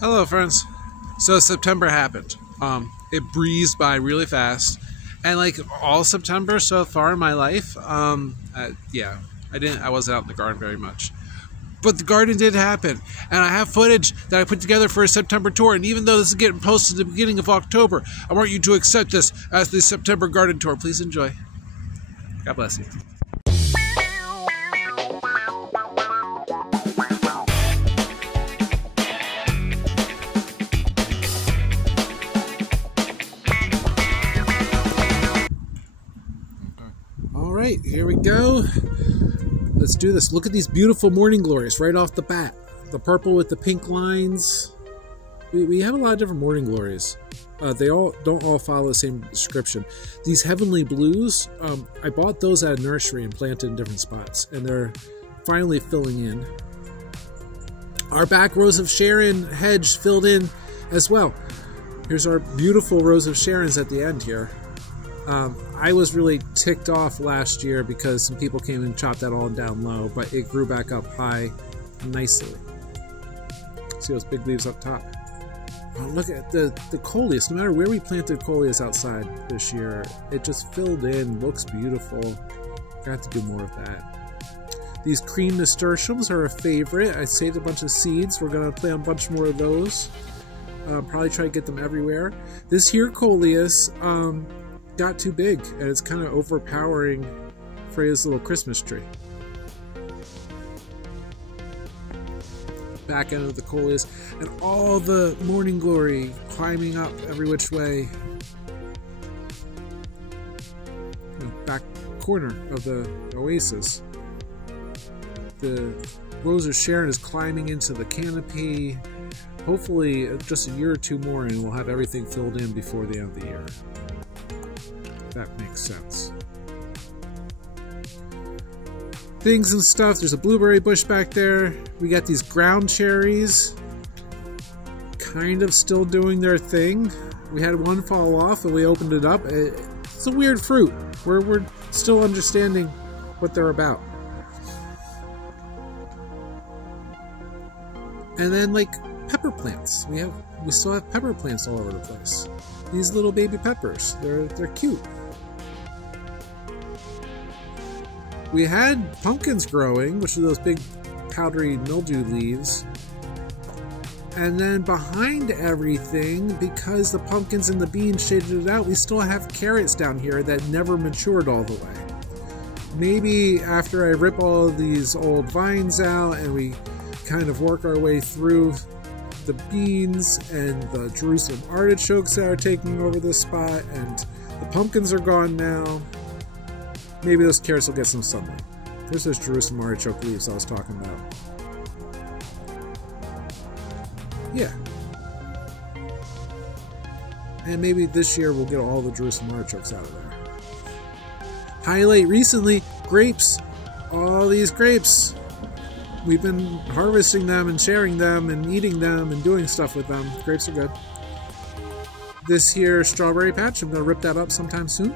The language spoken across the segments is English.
Hello, friends. So September happened. It breezed by really fast, and like all September so far in my life, yeah, I wasn't out in the garden very much, but the garden did happen, and I have footage that I put together for a September tour. And even though this is getting posted at the beginning of October, I want you to accept this as the September garden tour. Please enjoy. God bless you. Alright, here we go. Let's do this. Look at these beautiful morning glories right off the bat. The purple with the pink lines. We have a lot of different morning glories. They don't all follow the same description. These heavenly blues, I bought those at a nursery and planted in different spots, and they're finally filling in. Our back Rose of Sharon hedge filled in as well. Here's our beautiful Rose of Sharons at the end here. I was really ticked off last year because some people came and chopped that all down low, but it grew back up high nicely. See those big leaves up top? Oh, look at the coleus. No matter where we planted coleus outside this year, it just filled in, looks beautiful. Got to do more of that. These cream nasturtiums are a favorite. I saved a bunch of seeds. We're going to plant a bunch more of those. Probably try to get them everywhere. This here coleus, got too big, and it's kind of overpowering Freya's little Christmas tree. Back end of the coleus, and all the morning glory climbing up every which way. Back corner of the oasis. The Rose of Sharon is climbing into the canopy. Hopefully just a year or two more and we'll have everything filled in before the end of the year. That makes sense. Things and stuff. There's a blueberry bush back there. We got these ground cherries kind of still doing their thing. We had one fall off and we opened it up. It's a weird fruit. We're still understanding what they're about. And then like pepper plants. We still have pepper plants all over the place. These little baby peppers. They're cute. We had pumpkins growing, which are those big powdery mildew leaves. And then behind everything, because the pumpkins and the beans shaded it out, we still have carrots down here that never matured all the way. Maybe after I rip all of these old vines out and we kind of work our way through the beans and the Jerusalem artichokes that are taking over this spot, and the pumpkins are gone now. Maybe those carrots will get some sunlight. There's those Jerusalem artichoke leaves I was talking about. Yeah. And maybe this year we'll get all the Jerusalem artichokes out of there. Highlight recently, grapes. All these grapes. We've been harvesting them and sharing them and eating them and doing stuff with them. Grapes are good. This here strawberry patch, I'm going to rip that up sometime soon.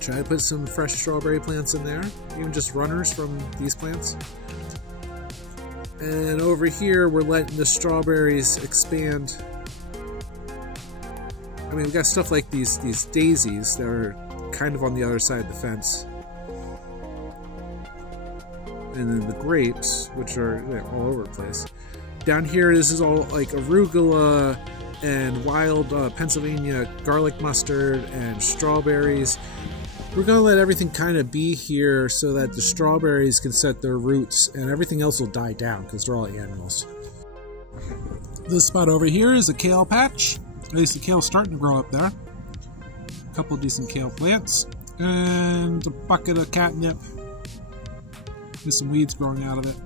Try to put some fresh strawberry plants in there, even just runners from these plants. And over here, we're letting the strawberries expand. I mean, we've got stuff like these daisies that are kind of on the other side of the fence. And then the grapes, which are all over the place. Down here, this is all like arugula and wild Pennsylvania garlic mustard and strawberries. We're going to let everything kind of be here so that the strawberries can set their roots and everything else will die down because they're all animals. This spot over here is a kale patch. At least the kale's starting to grow up there. A couple decent kale plants and a bucket of catnip. There's some weeds growing out of it.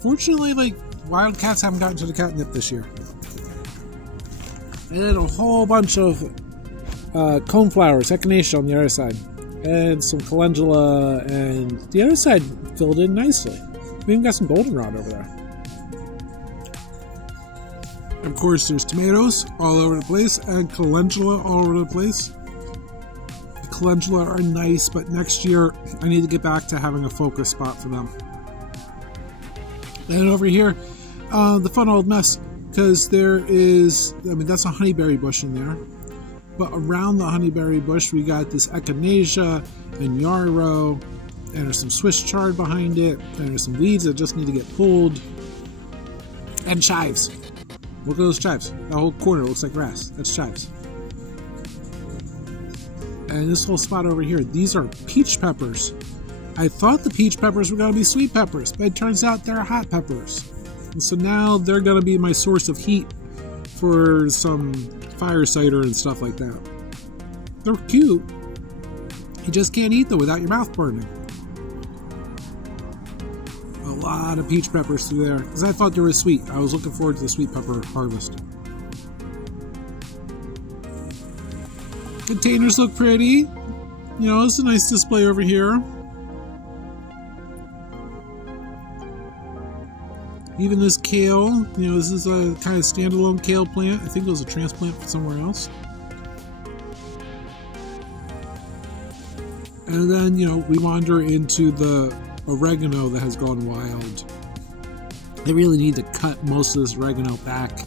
Fortunately, like, wildcats haven't gotten to the catnip this year. And then a whole bunch of coneflowers, echinacea on the other side. And some calendula, and the other side filled in nicely. We even got some goldenrod over there. And of course, there's tomatoes all over the place, and calendula all over the place. Calendula are nice, but next year I need to get back to having a focus spot for them. And over here, the fun old mess, because there is, I mean, that's a honeyberry bush in there. But around the honeyberry bush, we got this echinacea and yarrow, and there's some Swiss chard behind it, and there's some weeds that just need to get pulled, and chives. Look at those chives. That whole corner looks like grass. That's chives. And this whole spot over here, these are peach peppers. I thought the peach peppers were going to be sweet peppers, but it turns out they're hot peppers. And so now they're going to be my source of heat for some fire cider and stuff like that. They're cute. You just can't eat them without your mouth burning. A lot of peach peppers through there, because I thought they were sweet. I was looking forward to the sweet pepper harvest. Containers look pretty. You know, it's a nice display over here. Even this kale, you know, this is a kind of standalone kale plant. I think it was a transplant from somewhere else. And then, you know, we wander into the oregano that has gone wild. They really need to cut most of this oregano back.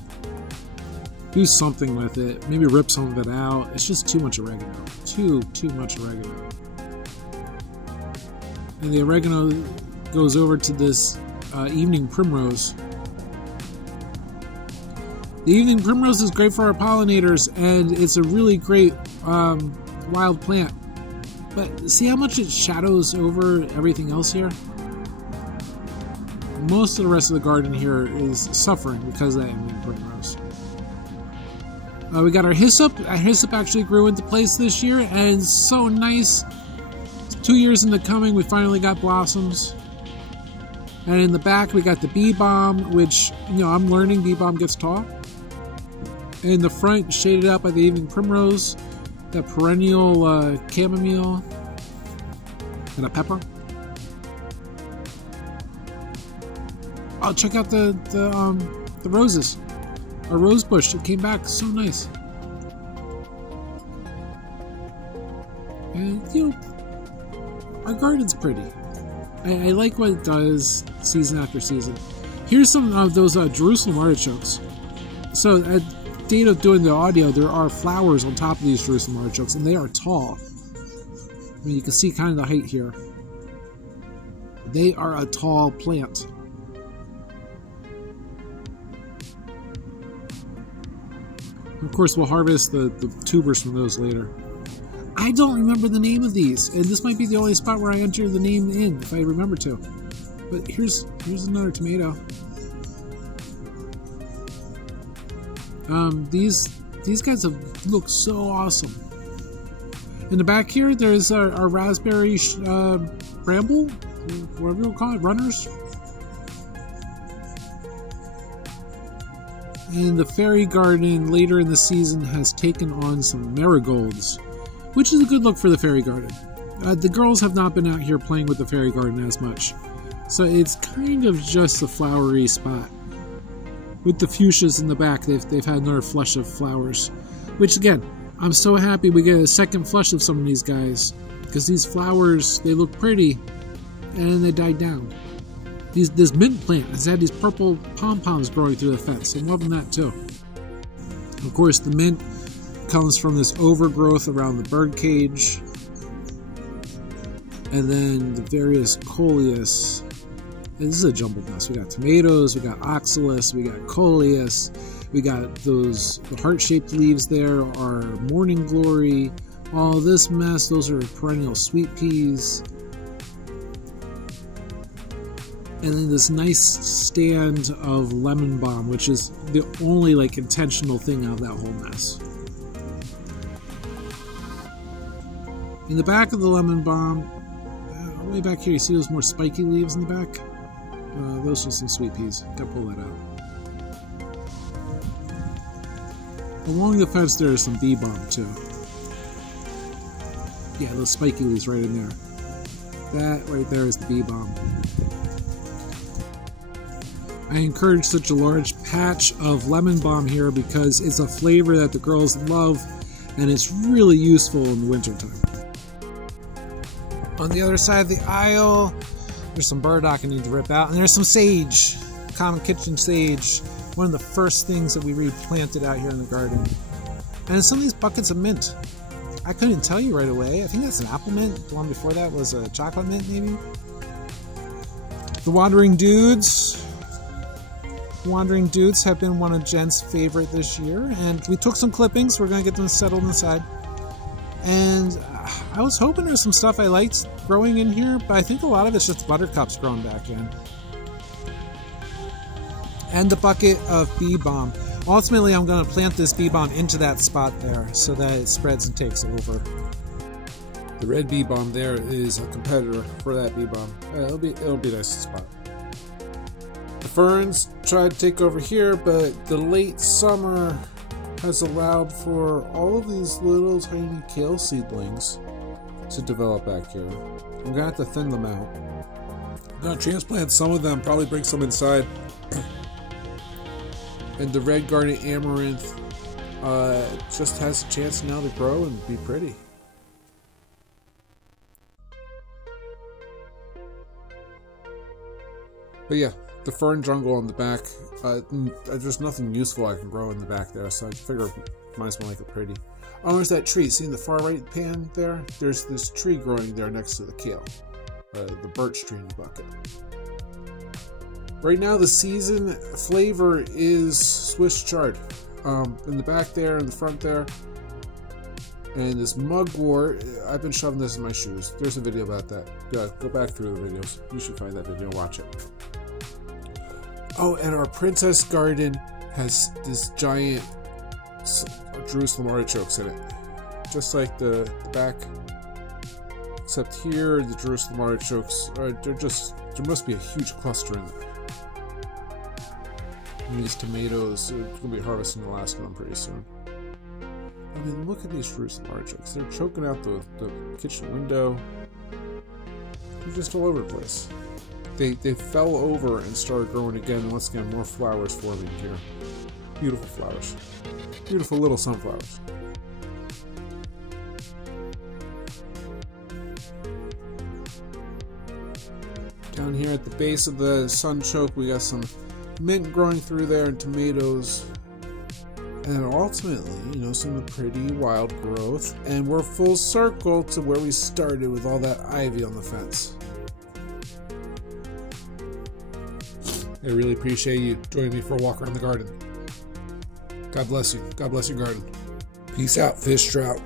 Do something with it. Maybe rip some of it out. It's just too much oregano. Too much oregano. And the oregano goes over to this evening primrose. The evening primrose is great for our pollinators, and it's a really great wild plant. But see how much it shadows over everything else here? Most of the rest of the garden here is suffering because of that evening primrose. We got our hyssop. Our hyssop actually grew into place this year, and it's so nice. 2 years in the coming, we finally got blossoms. And in the back, we got the bee balm, which, you know, I'm learning bee balm gets tall. And in the front, shaded out by the evening primrose, that perennial chamomile, and a pepper. Oh, check out the roses. Our rose bush, it came back so nice. And, you know, our garden's pretty. I like what it does season after season. Here's some of those Jerusalem artichokes. So at the date of doing the audio, there are flowers on top of these Jerusalem artichokes, and they are tall. I mean, you can see kind of the height here. They are a tall plant. Of course, we'll harvest the tubers from those later. I don't remember the name of these, and this might be the only spot where I enter the name in, if I remember to. But here's another tomato. These guys look so awesome. In the back here, there's our raspberry bramble, whatever you'll call it, runners. And the fairy garden later in the season has taken on some marigolds, which is a good look for the fairy garden. The girls have not been out here playing with the fairy garden as much, so it's kind of just a flowery spot. With the fuchsias in the back, they've had another flush of flowers, which again, I'm so happy we get a second flush of some of these guys, because these flowers, they look pretty, and then they died down. This mint plant has had these purple pom-poms growing through the fence. I'm loving that too. Of course, the mint comes from this overgrowth around the bird cage, and then the various coleus. And this is a jumbled mess. We got tomatoes, we got oxalis, we got coleus, we got the heart-shaped leaves there are morning glory. All this mess, those are perennial sweet peas. And then this nice stand of lemon balm, which is the only like intentional thing out of that whole mess. In the back of the lemon balm, way back here, you see those more spiky leaves in the back? Those are some sweet peas. Gotta pull that out. Along the fence there is some bee balm too. Yeah, those spiky leaves right in there. That right there is the bee balm. I encourage such a large patch of lemon balm here because it's a flavor that the girls love and it's really useful in the wintertime. On the other side of the aisle, there's some burdock I need to rip out, and there's some sage. common kitchen sage, one of the first things that we replanted out here in the garden. And some of these buckets of mint. I couldn't tell you right away. I think that's an apple mint. The one before that was a chocolate mint, maybe. The Wandering Dudes. Wandering Dudes have been one of Jen's favorite this year, and we took some clippings. We're going to get them settled inside. And I was hoping there's some stuff I liked growing in here, but I think a lot of it's just buttercups growing back in. And the bucket of bee balm. Ultimately, I'm going to plant this bee balm into that spot there so that it spreads and takes over. The red bee balm there is a competitor for that bee balm. It'll be a nice spot. The ferns tried to take over here, but the late summer has allowed for all of these little tiny kale seedlings to develop back here. I'm going to have to thin them out. I'm going to transplant some of them, probably bring some inside. And the red garnet amaranth just has a chance now to grow and be pretty. But yeah, the fern jungle on the back, there's nothing useful I can grow in the back there, so I figure might as well make it pretty. Oh, there's that tree. See in the far right pan there? There's this tree growing there next to the kale. The birch tree in the bucket. Right now the season flavor is Swiss chard. In the back there, in the front there. And this mugwort, I've been shoving this in my shoes. There's a video about that. Yeah, go back through the videos. You should find that video and watch it. Oh, and our princess garden has this giant Jerusalem artichokes in it. Just like the back. Except here, the Jerusalem artichokes, there must be a huge cluster in there. And these tomatoes, they're going to be harvesting the last one pretty soon. I mean, look at these Jerusalem artichokes. They're choking out the kitchen window. They're just all over the place. They fell over and started growing again. And once again, more flowers forming here. Beautiful flowers. Beautiful little sunflowers. Down here at the base of the sunchoke, we got some mint growing through there and tomatoes. And ultimately, you know, some pretty wild growth. And we're full circle to where we started with all that ivy on the fence. I really appreciate you joining me for a walk around the garden. God bless you. God bless your garden. Peace out, fish trout.